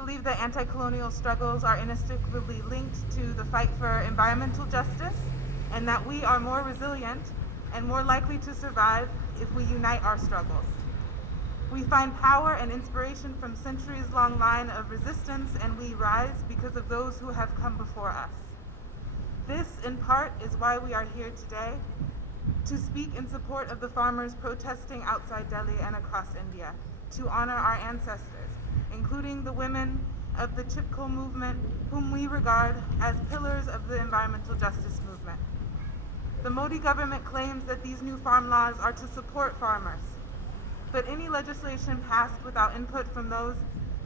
believe that anti-colonial struggles are inextricably linked to the fight for environmental justice, and that we are more resilient and more likely to survive if we unite our struggles. We find power and inspiration from centuries-long line of resistance, and we rise because of those who have come before us. This, in part, is why we are here today, to speak in support of the farmers protesting outside Delhi and across India, to honor our ancestors, including the women of the Chipko movement, whom we regard as pillars of the environmental justice movement. The Modi government claims that these new farm laws are to support farmers, but any legislation passed without input from those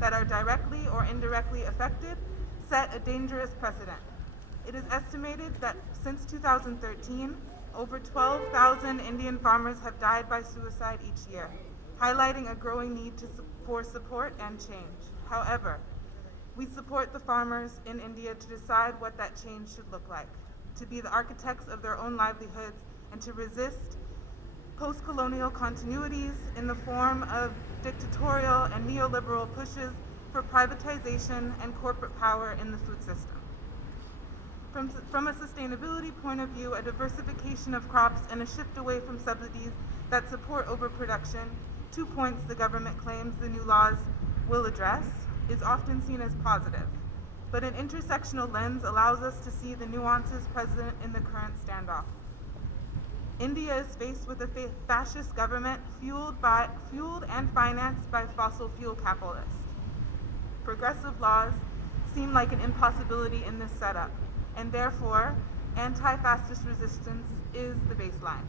that are directly or indirectly affected set a dangerous precedent. It is estimated that since 2013, over 12,000 Indian farmers have died by suicide each year, highlighting a growing need for support and change. However, we support the farmers in India to decide what that change should look like, to be the architects of their own livelihoods, and to resist post-colonial continuities in the form of dictatorial and neoliberal pushes for privatization and corporate power in the food system. From a sustainability point of view, a diversification of crops and a shift away from subsidies that support overproduction, 2 points the government claims the new laws will address, is often seen as positive. But an intersectional lens allows us to see the nuances present in the current standoff. India is faced with a fascist government fueled and financed by fossil fuel capitalists. Progressive laws seem like an impossibility in this setup, and therefore, anti-fascist resistance is the baseline.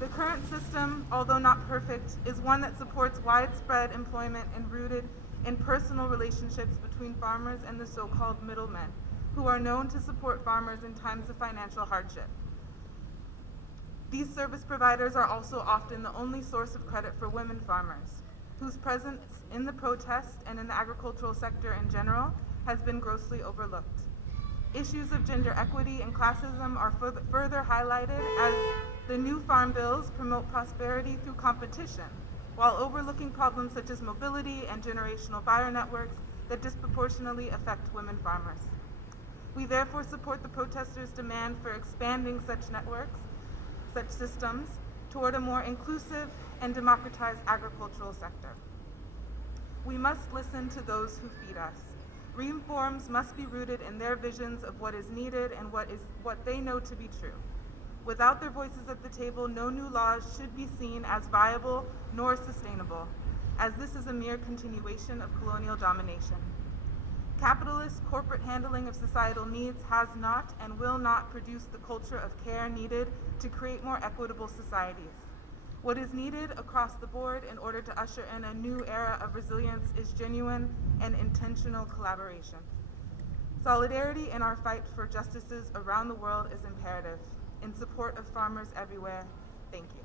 The current system, although not perfect, is one that supports widespread employment and rooted in personal relationships between farmers and the so-called middlemen, who are known to support farmers in times of financial hardship. These service providers are also often the only source of credit for women farmers, whose presence in the protest and in the agricultural sector in general has been grossly overlooked. Issues of gender equity and classism are further highlighted as the new farm bills promote prosperity through competition, while overlooking problems such as mobility and generational buyer networks that disproportionately affect women farmers. We therefore support the protesters' demand for expanding such networks, such systems, toward a more inclusive and democratized agricultural sector. We must listen to those who feed us. Reforms must be rooted in their visions of what is needed and what they know to be true. Without their voices at the table, no new laws should be seen as viable nor sustainable, as this is a mere continuation of colonial domination. Capitalist corporate handling of societal needs has not and will not produce the culture of care needed to create more equitable societies. What is needed across the board in order to usher in a new era of resilience is genuine and intentional collaboration. Solidarity in our fight for justices around the world is imperative. In support of farmers everywhere, thank you.